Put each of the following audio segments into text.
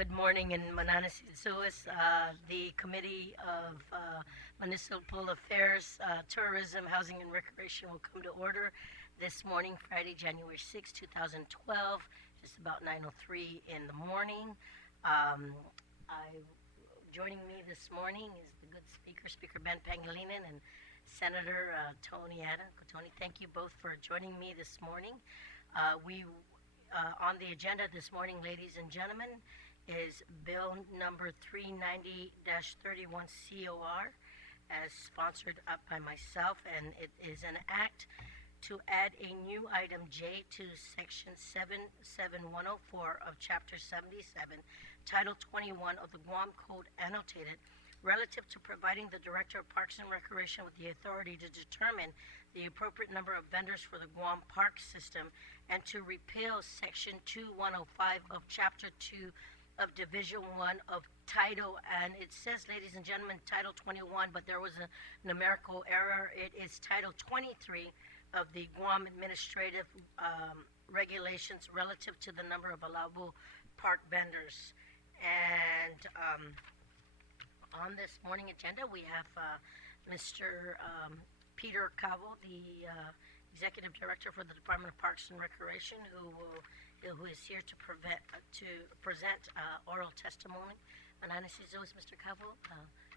Good morning in Mananasis. The Committee of Municipal Affairs, Tourism, Housing, and Recreation will come to order this morning, Friday, January 6, 2012, just about 9:03 in the morning. Um, Joining me this morning is the good speaker, Speaker Ben Pangilinan, and Senator Tony Ada. Tony, thank you both for joining me this morning. We On the agenda this morning, ladies and gentlemen, is Bill number 390-31 COR, as sponsored up by myself, and it is an act to add a new item J to Section 77104 of Chapter 77, Title 21 of the Guam Code annotated, relative to providing the Director of Parks and Recreation with the authority to determine the appropriate number of vendors for the Guam Park System, and to repeal Section 2105 of Chapter 2 of Division 1 of Title, and it says, ladies and gentlemen, Title 21, but there was a numerical error. It is Title 23 of the Guam Administrative Regulations relative to the number of allowable park vendors. And on this morning agenda, we have Mr. Peter Cabo, the Executive Director for the Department of Parks and Recreation, who is here to present oral testimony. Mananasis, Mr. Cabo,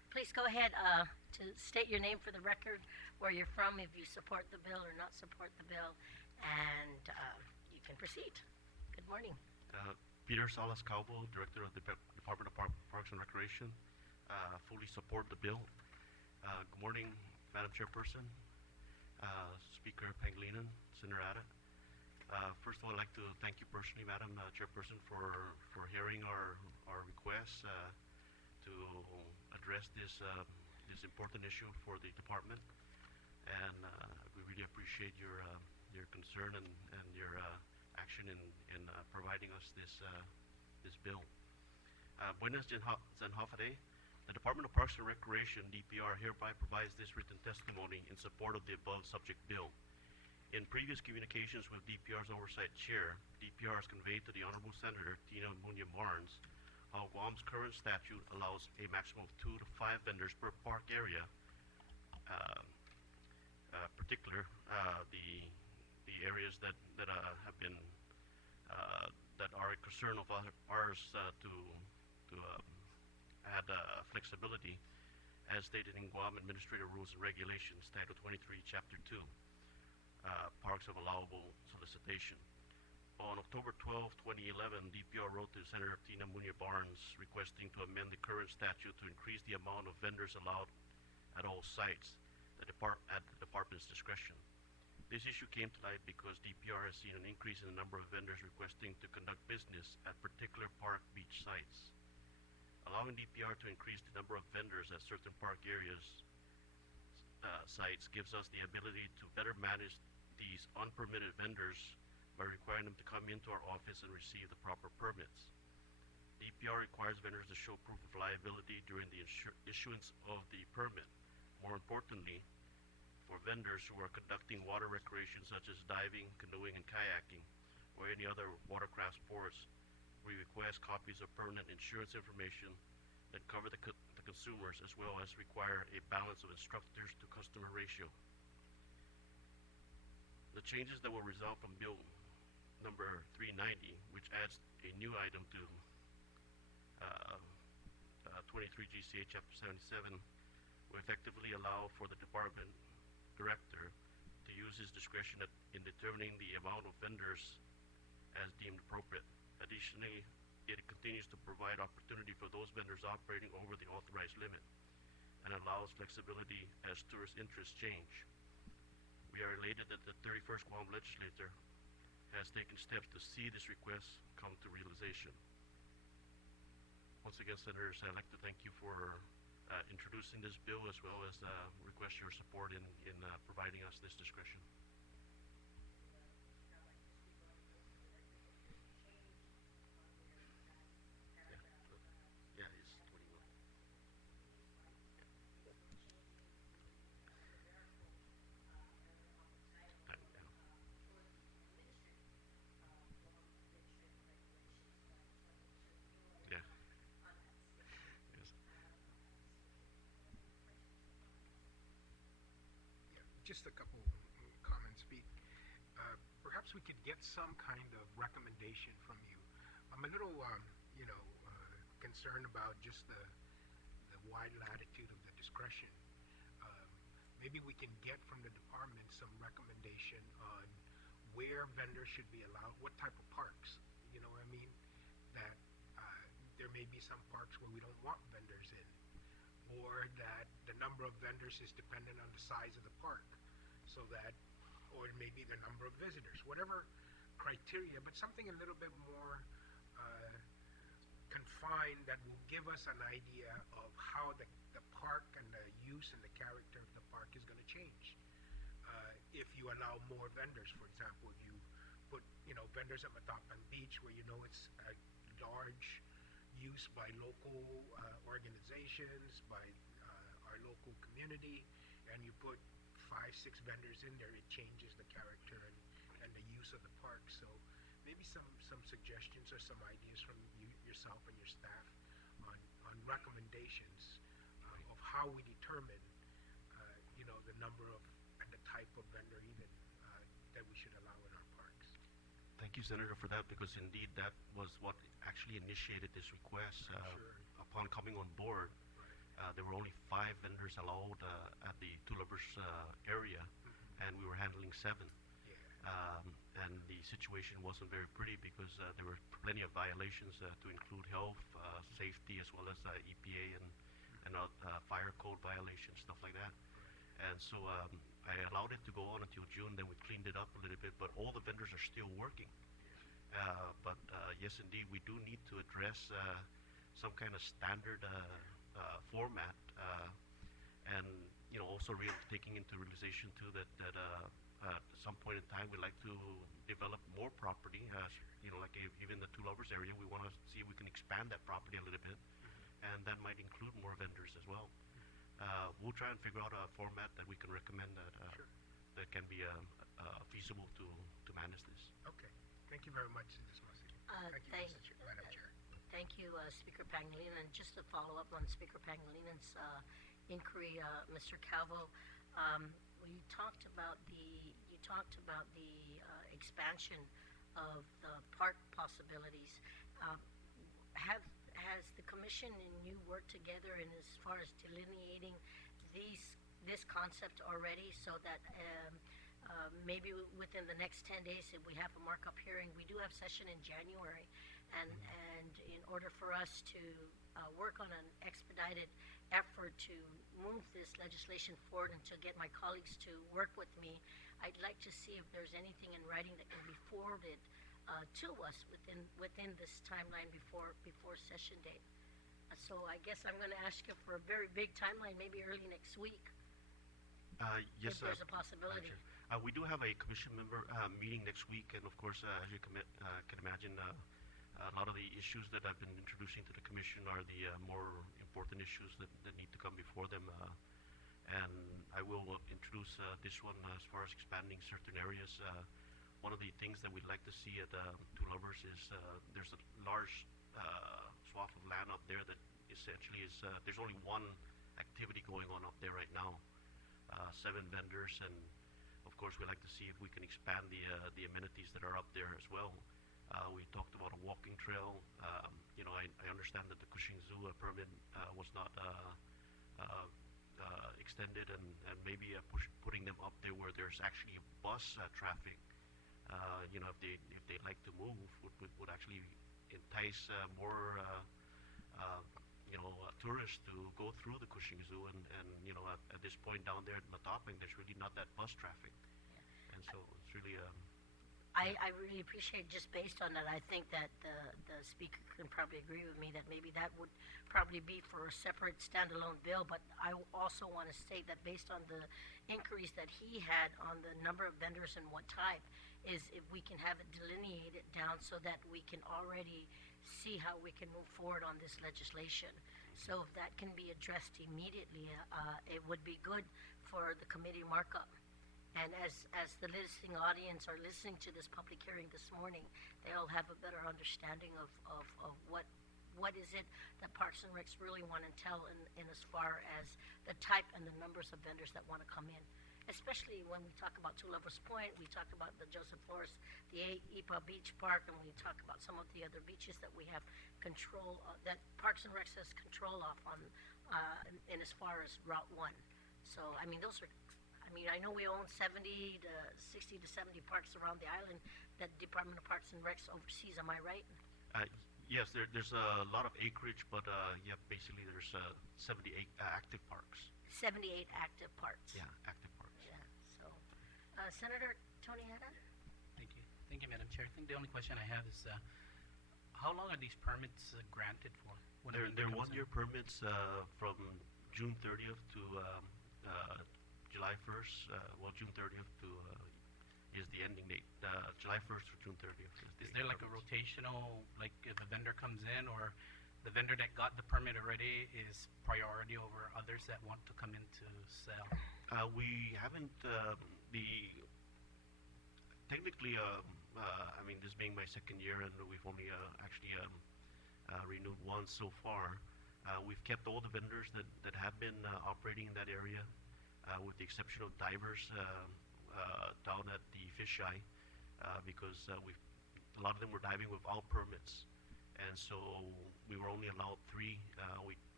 please go ahead to state your name for the record, where you're from, if you support the bill or not support the bill, and you can proceed. Good morning. Peter Salas Calvo, Director of the Department of Parks and Recreation. Fully support the bill. Good morning, Madam Chairperson, Speaker Pangilinan, Senator Ada. First of all, I'd like to thank you personally, Madam Chairperson, for hearing our request to address this important issue for the department, and we really appreciate your concern and your action in providing us this bill. Buenas Zanhafade. The Department of Parks and Recreation, DPR, hereby provides this written testimony in support of the above subject bill. In previous communications with DPR's Oversight Chair, DPR has conveyed to the Honorable Senator Tina Muña Barnes how Guam's current statute allows a maximum of 2 to 5 vendors per park area, the areas that have been that are a concern of ours to add flexibility, as stated in Guam Administrative Rules and Regulations, Title 23, Chapter 2, Parks of Allowable Solicitation. On October 12, 2011, DPR wrote to Senator Tina Muña Barnes requesting to amend the current statute to increase the amount of vendors allowed at all sites at the department's discretion. This issue came to light because DPR has seen an increase in the number of vendors requesting to conduct business at particular park beach sites. Allowing DPR to increase the number of vendors at certain park areas sites gives us the ability to better manage these unpermitted vendors by requiring them to come into our office and receive the proper permits. DPR requires vendors to show proof of liability during the issuance of the permit. More importantly, for vendors who are conducting water recreation such as diving, canoeing, and kayaking, or any other watercraft sports, we request copies of permanent insurance information that cover the consumers, as well as require a balance of instructors to customer ratio. The changes that will result from Bill number 390, which adds a new item to 23 GCA Chapter 77, will effectively allow for the department director to use his discretion in determining the amount of vendors as deemed appropriate. Additionally, it continues to provide opportunity for those vendors operating over the authorized limit and allows flexibility as tourist interests change. We are elated that the 31st Guam legislature has taken steps to see this request come to realization. Once again, Senators, I'd like to thank you for introducing this bill, as well as request your support in providing us this discretion. Yeah, it's 21. Yeah. just a couple comments, Pete. Perhaps we could get some kind of recommendation from you. I'm a little, concerned about just the wide latitude of the discretion. Um, Maybe we can get from the department some recommendation on where vendors should be allowed, what type of parks, you know what I mean? That there may be some parks where we don't want vendors in, or that the number of vendors is dependent on the size of the park, so that, or maybe the number of visitors, whatever criteria, but something a little bit more uh, confined that will give us an idea of how the park and the use and the character of the park is going to change. If you allow more vendors, for example, if you put, vendors at Matapan Beach where you know it's a large use by local organizations, by our local community, and you put 5, 6 vendors in there, it changes the character and the use of the park. So maybe some suggestions or some ideas from you, yourself and your staff on recommendations of how we determine, the number of and the type of vendor even that we should allow in our parks. Thank you, Senator, for that, because indeed that was what actually initiated this request. Sure. Upon coming on board, Right. there were only 5 vendors allowed at the Two Lovers area, Mm-hmm. and we were handling 7. Yeah. And the situation wasn't very pretty because there were plenty of violations to include health, safety, as well as EPA and fire code violations, stuff like that. And so I allowed it to go on until June, then we cleaned it up a little bit, but all the vendors are still working. But yes, indeed, we do need to address some kind of standard format, and also taking into realization too that at some point in time we'd like to develop more property. Like even the Two Lovers area, we want to see if we can expand that property a little bit, and that might include more vendors as well. We'll try and figure out a format that we can recommend Sure. that can be feasible to manage this. Okay. Thank you very much, Ms. Masi. Thank you, Madam Chair. Thank you, Speaker Pangilinan. And just to follow up on Speaker Pangilinan's inquiry, Mr. Calvo, you talked about the expansion of the park possibilities. Has the commission and you worked together in as far as delineating this concept already, so that maybe within the next 10 days, if we have a markup hearing, we do have session in January, and in order for us to work on an expedited effort to move this legislation forward and to get my colleagues to work with me, I'd like to see if there's anything in writing that can be forwarded to us within this timeline before session date. So I guess I'm going to ask you for a very big timeline, maybe early next week, Yes, if there's a possibility. Sure. We do have a commission member meeting next week, and of course, as you can imagine, a lot of the issues that I've been introducing to the commission are the more important issues that need to come before them. And I will introduce this one as far as expanding certain areas. One of the things that we'd like to see at Two Lovers is there's a large swath of land up there that essentially is there's only one activity going on up there right now. 7 vendors, and of course we'd like to see if we can expand the amenities that are up there as well. We talked about a walking trail. I understand that the Cushing Zoo permit was not extended, and maybe putting them up there where there's actually bus traffic. If they like to move, would actually entice more tourists to go through the Cushing Zoo, and at this point down there at Matapang, there's really not that bus traffic, and so it's really I really appreciate, just based on that, I think that the speaker can probably agree with me that maybe that would probably be for a separate standalone bill, but I also want to state that based on the inquiries that he had on the number of vendors and what type, is if we can have it delineated down so that we can already see how we can move forward on this legislation. So if that can be addressed immediately, it would be good for the committee markup. And as the listening audience are listening to this public hearing this morning, they'll have a better understanding of what is it that Parks and Recs really want to tell in as far as the type and the numbers of vendors that want to come in. especially when we talk about Two Lovers Point, we talk about the Joseph Flores, the Ipa Beach Park, and we talk about some of the other beaches that we have control, that Parks and Recs has control off on, and as far as Route 1. So, I mean, those are, I mean, I know we own 70 to 60 to 70 parks around the island that Department of Parks and Recs oversees, am I right? Uh, yes, there's a lot of acreage, but yeah, basically there's 78 active parks. 78 active parks. Yeah, active parks. Yeah, so, Senator Tony Hanna? Thank you. Thank you, Madam Chair. I think the only question I have is, how long are these permits granted for? When They're everybody comes in? 1-year permits from June 30th to July 1st. Well, June 30th to is the ending date. July 1st to June 30th. Is there like a rotational, like if a vendor comes in, or the vendor that got the permit already is priority over others that want to come in to sell? We haven't the technically. I mean, this being my second year, and we've only actually renewed once so far. We've kept all the vendors that have been operating in that area, with the exception of divers down at the fisheye, because a lot of them were diving without permits, and so we were only allowed 3.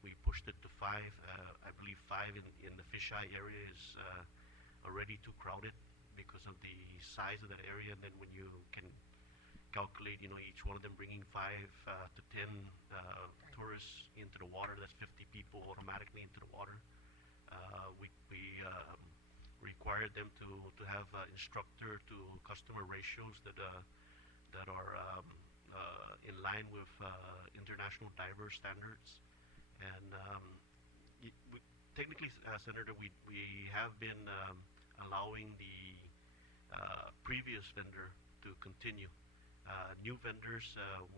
We pushed it to 5. I believe 5 in the fisheye area is already too crowded because of the size of that area. And then when you can calculate, each one of them bringing 5 to 10 tourists into the water, that's 50 people automatically into the water. We required them to have instructor to customer ratios that are in line with international diver standards. And technically, Senator, we have been allowing the previous vendor to continue. New vendors,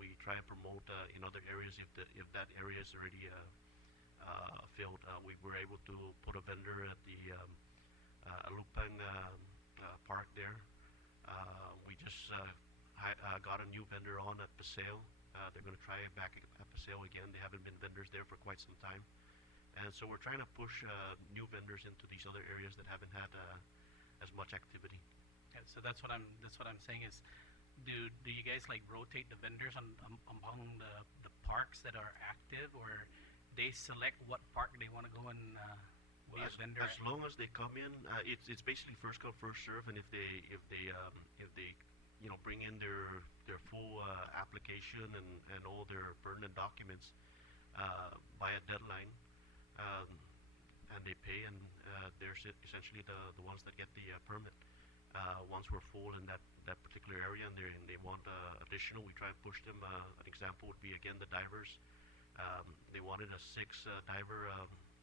we try and promote in other areas if that area is already filled. We were able to put a vendor at the Alupang park there. We just got a new vendor on at Paseo. They're going to try it back at Paseo again. They haven't been vendors there for quite some time, and so we're trying to push new vendors into these other areas that haven't had as much activity. Yeah, so that's what I'm saying is, do you guys like rotate the vendors among the parks that are active, or they select what park they want to go and be a vendor? As long as they come in, it's basically first come first serve, and if they bring in their full application and all their pertinent documents by a deadline, and they pay, and they're essentially the ones that get the permit. Once we're full in that particular area, and they want additional, we try and push them. An example would be, again, the divers. They wanted a 6 diver.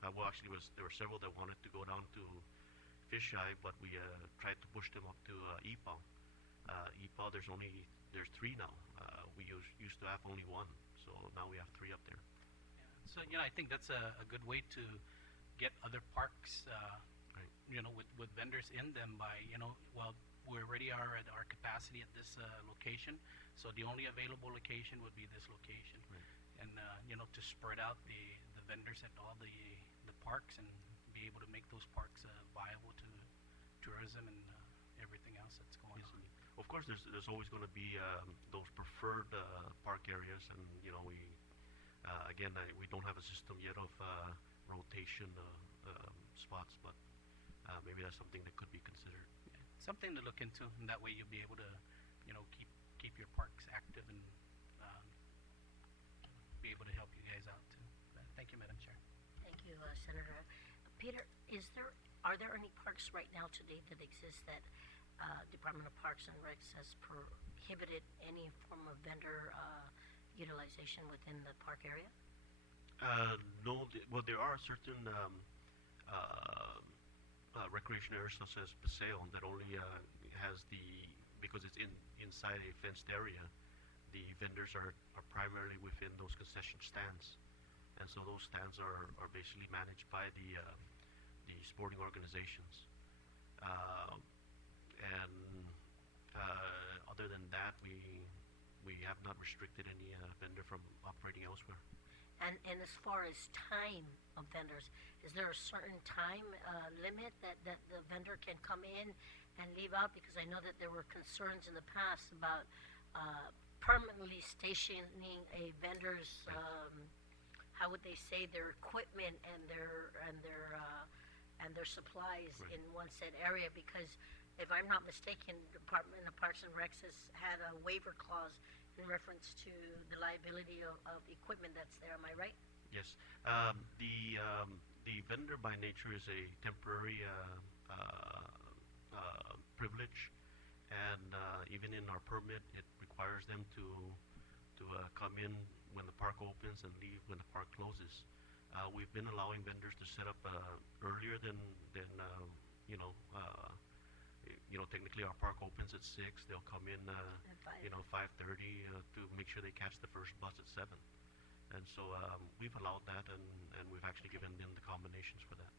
Well, actually, there were several that wanted to go down to fisheye, but we tried to push them up to EPA. EPA, there's 3 now. We used to have only 1, so now we have 3 up there. So I think that's a good way to get other parks, Right. with vendors in them by, well, we already are at our capacity at this location, so the only available location would be this location. Right. And to spread out the vendors at all the parks and be able to make those parks viable to tourism and everything else that's going Yes, on. and of course, there's always going to be those preferred park areas, and we again, we don't have a system yet of rotation spots, but maybe that's something that could be considered. Yeah, something to look into, and that way you'll be able to, keep your parks active and be able to help you guys out too. Thank you, Madam Chair. Thank you, Senator. Peter, are there any parks right now today that exist that Department of Parks and Recs has prohibited any form of vendor utilization within the park area? No, well, there are certain recreation areas such as Paseo that only has because it's inside a fenced area. The vendors are primarily within those concession stands, and so those stands are basically managed by the sporting organizations. And other than that, we have not restricted any vendor from operating elsewhere. And as far as time of vendors, is there a certain time limit that the vendor can come in and leave out? Because I know that there were concerns in the past about permanently stationing a vendor's, how would they say, their equipment and their supplies Right. in one said area. Because if I'm not mistaken, Department of Parks and Recs has had a waiver clause in reference to the liability of equipment that's there. Am I right? Yes. The vendor by nature is a temporary privilege, and even in our permit, it requires them to come in when the park opens and leave when the park closes. We've been allowing vendors to set up earlier than you know. Technically our park opens at 6. They'll come in, At 5. 5:30 to make sure they catch the first bus at 7. And so we've allowed that, and we've actually given them the combinations for that.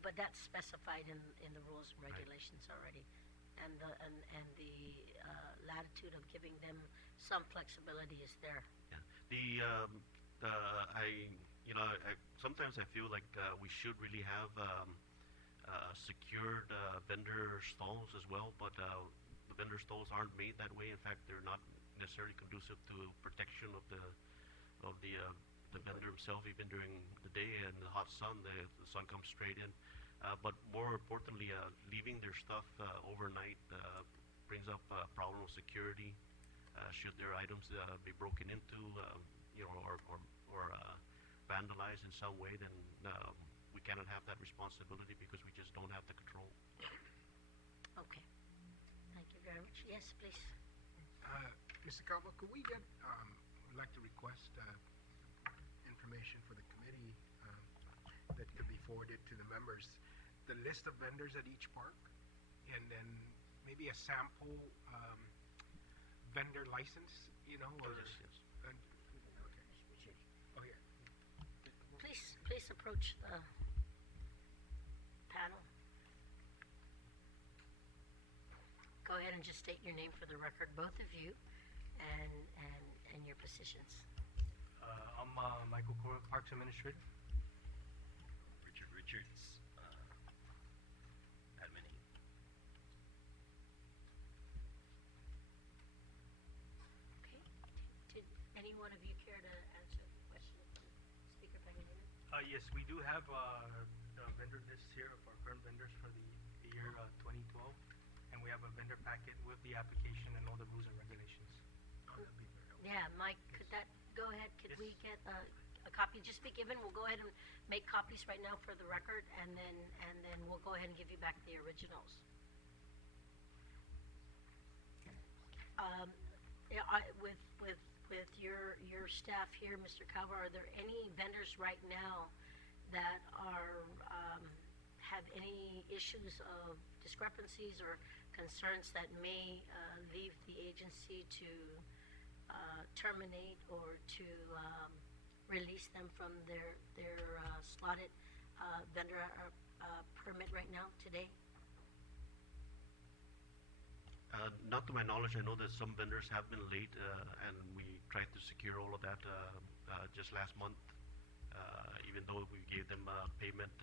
But that's specified in the rules and Right. regulations already, and the latitude of giving them some flexibility is there. Yeah. Sometimes I feel like we should really have secured vendor stalls as well, but the vendor stalls aren't made that way. In fact, they're not necessarily conducive to protection of the vendor himself, even during the day and the hot sun. The sun comes straight in. But more importantly, leaving their stuff overnight brings up a problem of security. Should their items be broken into, or vandalized in some way, then we cannot have that responsibility because we just don't have the control. Okay. Thank you very much. Yes, please. Mr. Calvo, could we get, would like to request information for the committee that could be forwarded to the members, the list of vendors at each park, and then maybe a sample vendor license, or... Yes, yes. Okay. Oh, yeah. Please approach the panel. Go ahead and just state your name for the record, both of you, and your positions. I'm Michael Cora, Parks Administrator. Richard Richards, admin. Okay. Did any one of you care to answer the question from Speaker Pangilinan? Yes, we do have the vendor list here of our current vendors for the year 2012, and we have a vendor packet with the application and all the rules and regulations. Oh, that'd be very helpful. Yeah, Mike, could that go ahead? Could Yes. we get a copy? Just be given. We'll go ahead and make copies right now for the record, and then we'll go ahead and give you back the originals. Yeah, with your staff here, Mr. Calvar, are there any vendors right now that are have any issues of discrepancies or concerns that may leave the agency to terminate or to release them from their slotted vendor permit right now today? Not to my knowledge. I know that some vendors have been late, and we tried to secure all of that just last month. Even though we gave them payment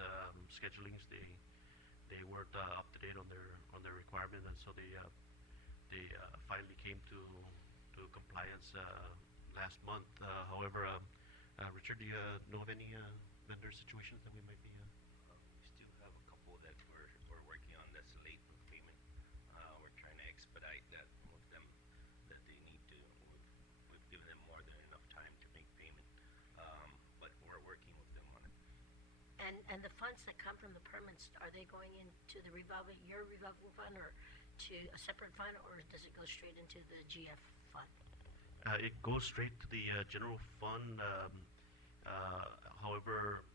schedulings, they weren't up to date on their requirement, and so they finally came to compliance last month. However, Richard, do you know of any vendor situations that we might be? We still have a couple that we're working on that's late with payment. We're trying to expedite that with them, that they need to. We've given them more than enough time to make payment, but we're working with them on it. And the funds that come from the permits, are they going into your revolving fund, or to a separate fund, or does it go straight into the GF fund? It goes straight to the general fund. However,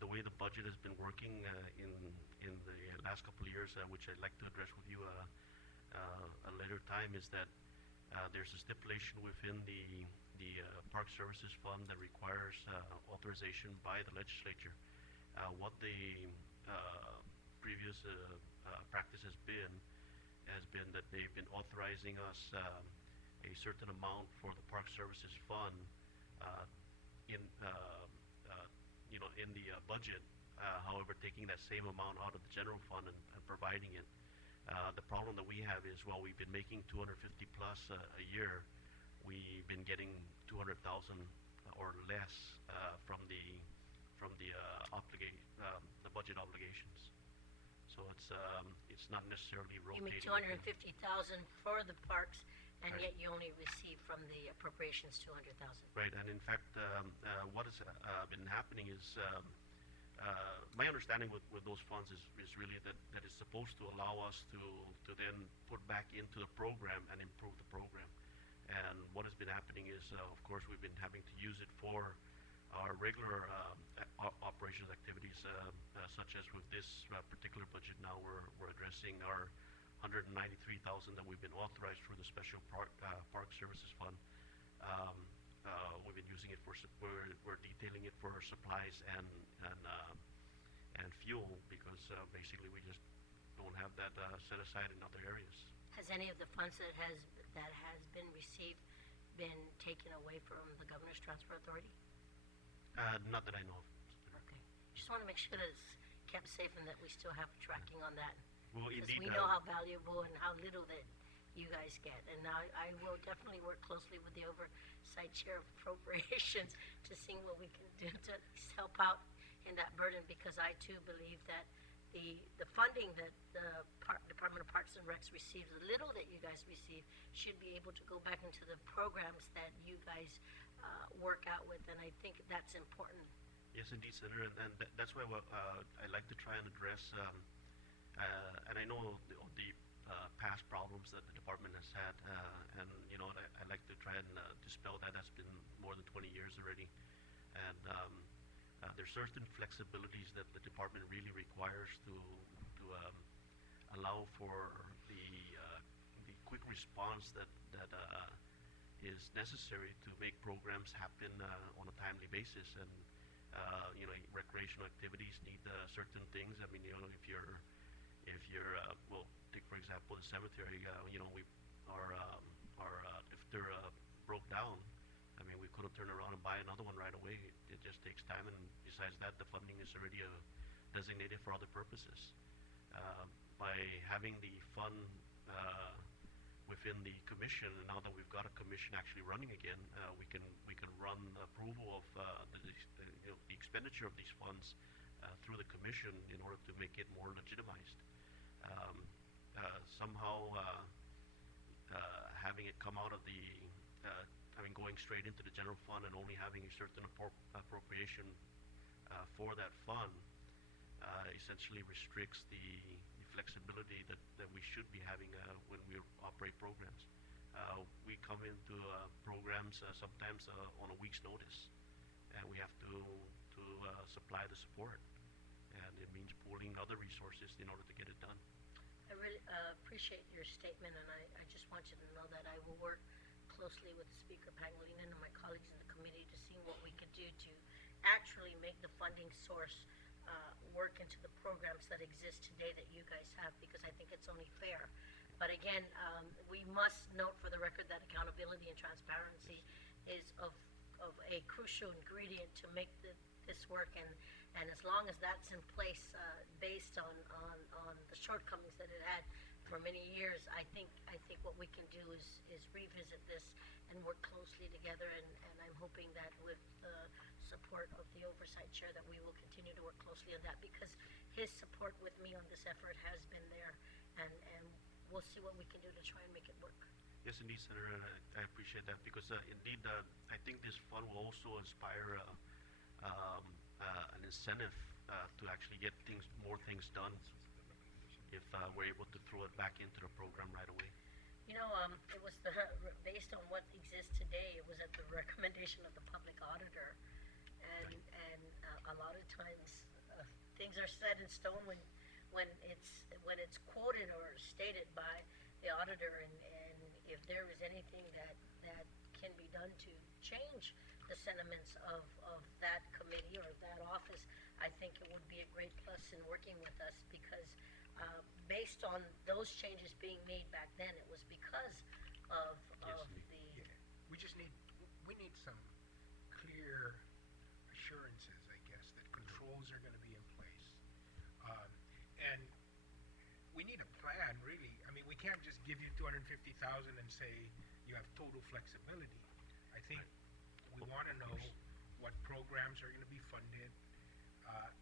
the way the budget has been working in the last couple of years, which I'd like to address with you a later time, is that there's a stipulation within the Park Services Fund that requires authorization by the legislature. What the previous practice has been that they've been authorizing us a certain amount for the Park Services Fund in the budget. However, taking that same amount out of the general fund and providing it. The problem that we have is, while we've been making 250 plus a year, we've been getting 200,000 or less from the budget obligations. So it's not necessarily You make rotating. 250,000 for the parks, and Right. yet you only receive from the appropriations 200,000. Right, and in fact, what has been happening is, my understanding with those funds is really that it's supposed to allow us to then put back into the program and improve the program. And what has been happening is, of course, we've been having to use it for our regular operations activities, such as with this particular budget. Now we're addressing our 193,000 that we've been authorized for the special park services fund. We've been using it we're detailing it for supplies and fuel, because basically we just don't have that set aside in other areas. Has any of the funds that has been received been taken away from the Governor's Transfer Authority? Not that I know of. Okay. Just want to make sure that it's kept safe and that we still have tracking on that. Well, Because indeed, we know how valuable and how little that you guys get. And I will definitely work closely with the oversight chair of appropriations to see what we can do to at least help out in that burden, because I too believe that the funding that the Department of Parks and Recs receives, the little that you guys receive, should be able to go back into the programs that you guys work out with, and I think that's important. yes, indeed, Senator, and that's why I like to try and address, and I know the past problems that the department has had, and I like to try and dispel that. That's been more than 20 years already, and there's certain flexibilities that the department really requires to allow for the quick response that is necessary to make programs happen on a timely basis. And recreational activities need certain things. I mean, if you're well, take for example the cemetery. If they're broke down, I mean, we couldn't turn around and buy another one right away. It just takes time, and besides that, the funding is already designated for other purposes. By having the fund within the commission, and now that we've got a commission actually running again, we can run approval of the expenditure of these funds through the commission in order to make it more legitimized. Somehow, having it come out of going straight into the general fund and only having a certain appropriation for that fund essentially restricts the flexibility that we should be having when we operate programs. We come into programs sometimes on a week's notice, and we have to supply the support, and it means pooling other resources in order to get it done. I really appreciate your statement, and I just want you to know that I will work closely with Speaker Pangilinan and my colleagues in the committee to see what we could do to actually make the funding source work into the programs that exist today that you guys have, because I think it's only fair. But again, we must note for the record that accountability and transparency is of a crucial ingredient to make this work, and as long as that's in place, based on the shortcomings that it had for many years, I think what we can do is revisit this and work closely together, and I'm hoping that with the support of the oversight chair that we will continue to work closely on that, because his support with me on this effort has been there, and we'll see what we can do to try and make it work. Yes, indeed, Senator, and I appreciate that, because indeed, I think this fund will also inspire an incentive to actually get more things done if we're able to throw it back into the program right away. It was based on what exists today. It was at the recommendation of the public auditor, and a lot of times things are set in stone when it's quoted or stated by the auditor, and if there is anything that can be done to change the sentiments of that committee or that office, I think it would be a great plus in working with us, because based on those changes being made back then, it was because of Yes, Yeah, we need some clear assurances, I guess, that control can't just give you 250,000 and say you have total flexibility. I think we want to know what programs are going to be funded,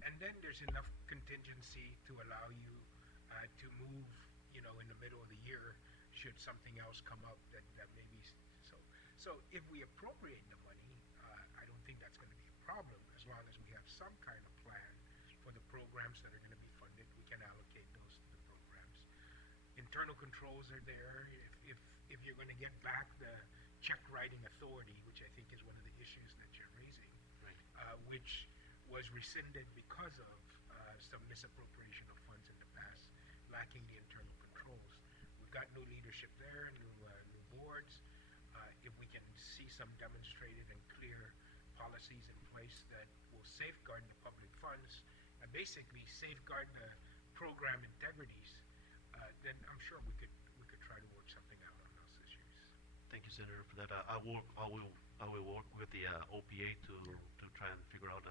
and then there's enough contingency to allow you to move, you know, in the middle of the year should something else come up that maybe so. So if we appropriate the money, I don't think that's going to be a problem as long as we have some kind of plan for the programs that are going to be funded. We can allocate those to the programs. Internal controls are there. If you're going to get back the check writing authority, which I think is one of the issues that you're raising, which was rescinded because of some misappropriation of funds in the past, lacking the internal controls. We've got new leadership there, new boards. If we can see some demonstrated and clear policies in place that will safeguard the public funds and basically safeguard the program integrities, then I'm sure we could try to work something out on those issues. Thank you, Senator, for that. I will work with the OPA to try and figure out,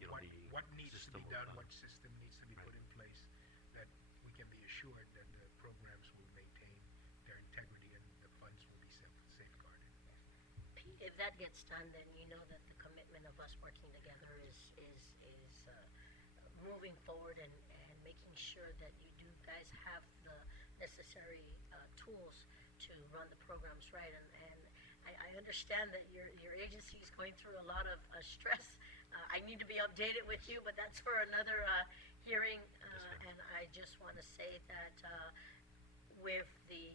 you know, What needs to system be of, done, what system needs to be right. put in place that we can be assured that the programs will maintain their integrity and the funds will be safeguarded. Pete, if that gets done, then you know that the commitment of us working together is moving forward and making sure that you do guys have the necessary tools to run the programs right. And I understand that your agency is going through a lot of stress. I need to be updated with you, but that's for another hearing. And I just want to say that with the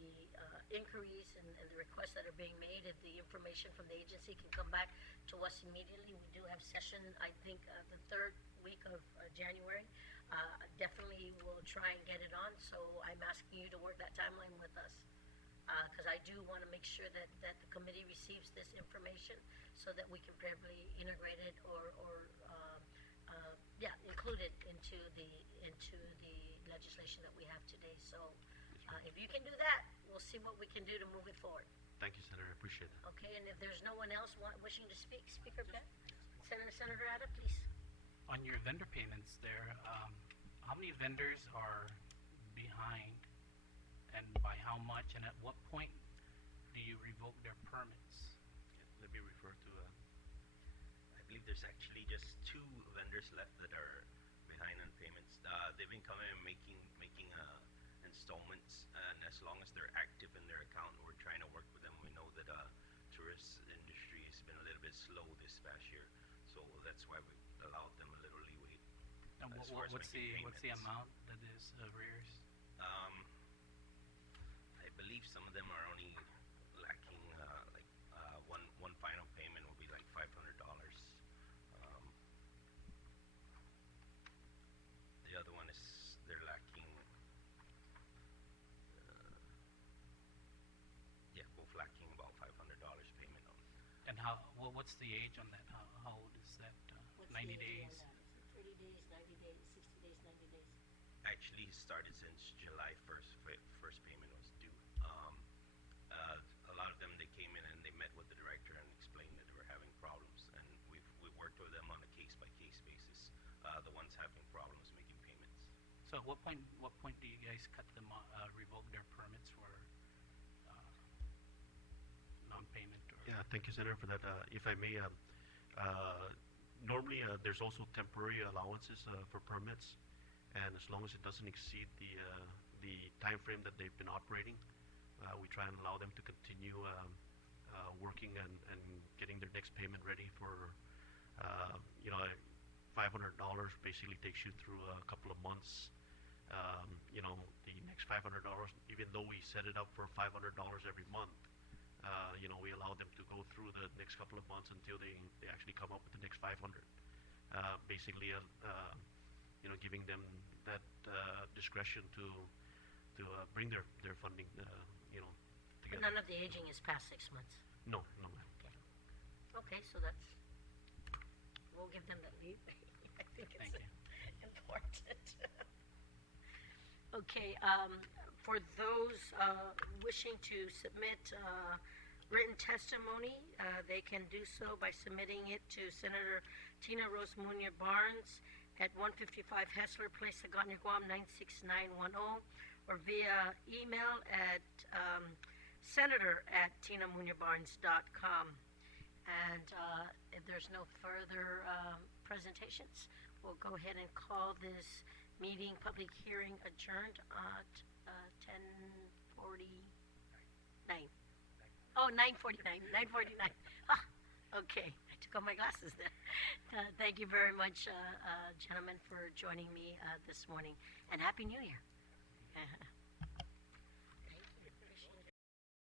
inquiries and the requests that are being made, if the information from the agency can come back to us immediately, we do have session, I think, the third week of January. Definitely will try and get it on, so I'm asking you to work that timeline with us. Because I do want to make sure that the committee receives this information so that we can probably integrate it or include it into the legislation that we have today. So if you can do that, we'll see what we can do to move it forward. Thank you, Senator. I appreciate it. Okay, and if there's no one else wishing to speak, Speaker Pett? Senator Ada, please. On your vendor payments there, how many vendors are behind and by how much, and at what point do you revoke their permits? Let me refer to, I believe there's actually just 2 vendors left that are behind on payments. They've been coming and making installments, and as long as they're active in their account, we're trying to work with them. We know that tourist industry has been a little bit slow this past year, so that's why we allowed them a little leeway. And as far as what's the making payments. amount that is arrears? I believe some of them are only lacking one final payment will be like $500. The other one is they're lacking. Both lacking about $500 payment on. And what's the age on that? How old is that? 90 days? 30 days, 90 days, 60 days, 90 days. Actually, it started since July 1st. First payment was due. A lot of them, they came in and they met with the director and explained that they were having problems, and we worked with them on a case-by-case basis. The ones having problems making payments. So at what point do you guys cut them, revoke their permits for non-payment? Or yeah, thank you, Senator, for that. If I may, normally there's also temporary allowances for permits, and as long as it doesn't exceed the time frame that they've been operating, we try and allow them to continue working and getting their next payment ready for, you know, $500 basically takes you through a couple of months. You know, the next $500, even though we set it up for $500 every month, you know, we allow them to go through the next couple of months until they actually come up with the next 500. Basically, you know, giving them that discretion to bring their funding, you know, But together. none of the aging is past 6 months. No, no, ma'am. Okay, so that's, we'll give them that leave. I think Thank it's you. important. Okay, for those wishing to submit written testimony, they can do so by submitting it to Senator Tina Rose Muña Barnes at 155 Hessler Place, Sagana, Guam 96910, or via email at senator@tinamuñabarnes.com. And if there's no further presentations, we'll go ahead and call this meeting, public hearing adjourned at 10:49. Oh, 9:49. 9:49. Ah, okay, I took off my glasses there. Thank you very much, gentlemen, for joining me this morning, and Happy New Year.